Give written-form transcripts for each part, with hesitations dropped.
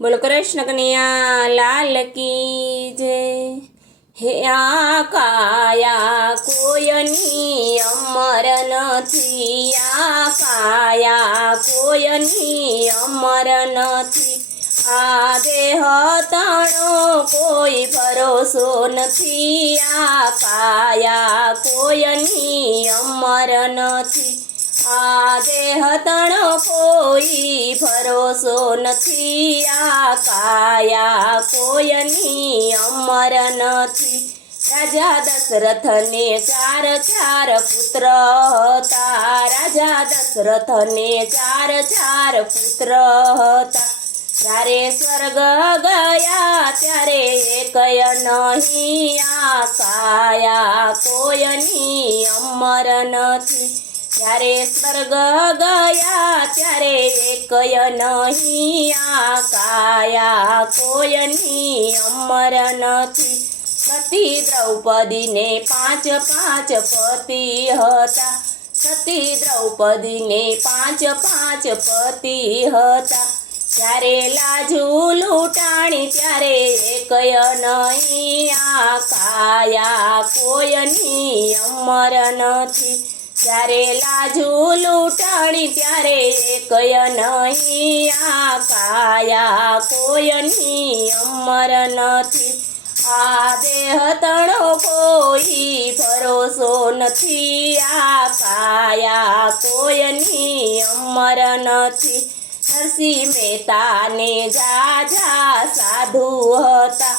બોલો કૃષ્ણ કનૈયા લાલ કી જય। હે આ કાયા કોયની અમર નથી, આ કાયા કોયની અમર નથી, આ દેહ તણો કોઈ ભરોસો નથી, આ કાયા કોયની અમર નથી, આ દેહ તણો કોઈ ભરોસો નથી, આ કાયા કોયની અમર નથી। રાજા દશરથને ચાર ચાર પુત્ર હતા, રાજા દશરથને ચાર ચાર પુત્ર હતા, ત્યારે સ્વર્ગ ગયા ત્યારે એકય નહીં, આ કાયા કોયની અમર નથી, ત્યારે સ્વર્ગ ગયા ત્યારે એકય નહીં, આ કાયા કોયની અમર નથી। સતી દ્રૌપદીને પાંચ પાંચ પતિ હતા, સતી દ્રૌપદીને પાંચ પાંચ પતિ હતા, ત્યારે લાજુ લૂંટાણી ત્યારે એકય નહીં, આ કાયા કોયની અમર નથી, ત્યારે લાજુ લૂંટાણી ત્યારે એકય નહીં, આ કાયા કોયની અમર નથી, આ દેહ તણો કોઈ ભરોસો નથી, આ કાયા કોયની અમર નથી। નરસિંહ મહેતાને જાજા સાધુ હતા,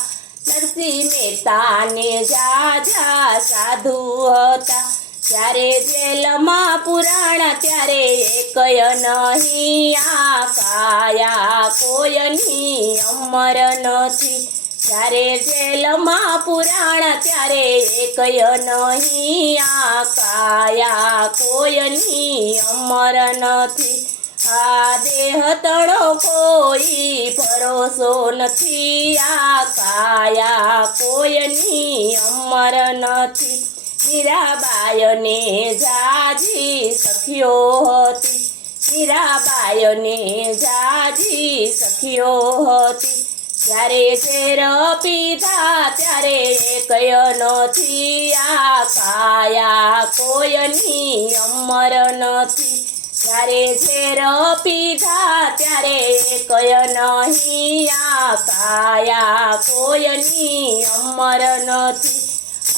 નરસિંહ મહેતાને જાજા સાધુ હતા, ત્યારે જેલમાં પુરાણ ત્યારે એકય નહીં, આ કાયા કોયની અમર નથી, ત્યારે જેલમાં પુરાણ ત્યારે એકય નહીં, આ કાયા કોયની અમર નથી, આ દેહ તણો કોઈ ભરોસો નથી, આ કાયા કોયની અમર નથી। મીરાબાઈને જાજી સખીઓ હતી, મીરાબાઈને જાજી સખીઓ હતી, ત્યારે ઝેર પીધા ત્યારે એકય નથી, આ કાયા કોયની અમર નથી, ત્યારે ઝેર પીધા ત્યારે એકય નહીં, આ કાયા કોયની અમર નથી,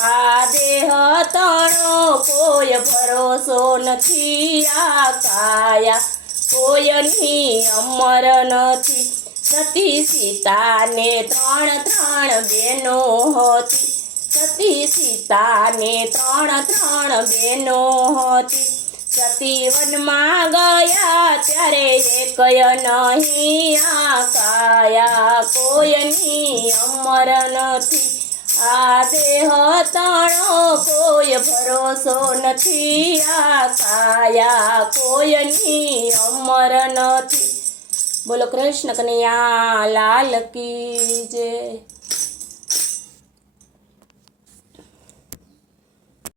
આ દેહ તણો કોઈ ભરોસો નથી, આ કાયા કોયની અમર નથી। સતી સીતાને ત્રણ ત્રણ બહેનો હતી, સતી સીતાને ત્રણ ત્રણ બહેનો હતી, સતી વનમાં ગયા ત્યારે એકય નહીં, આ કાયા કોયની અમર નથી, આ દેહ તણો કોઈ ભરોસો નથી, આ કાયા કોયની અમર નથી। બોલો કૃષ્ણ કનૈયા લાલ કી જય।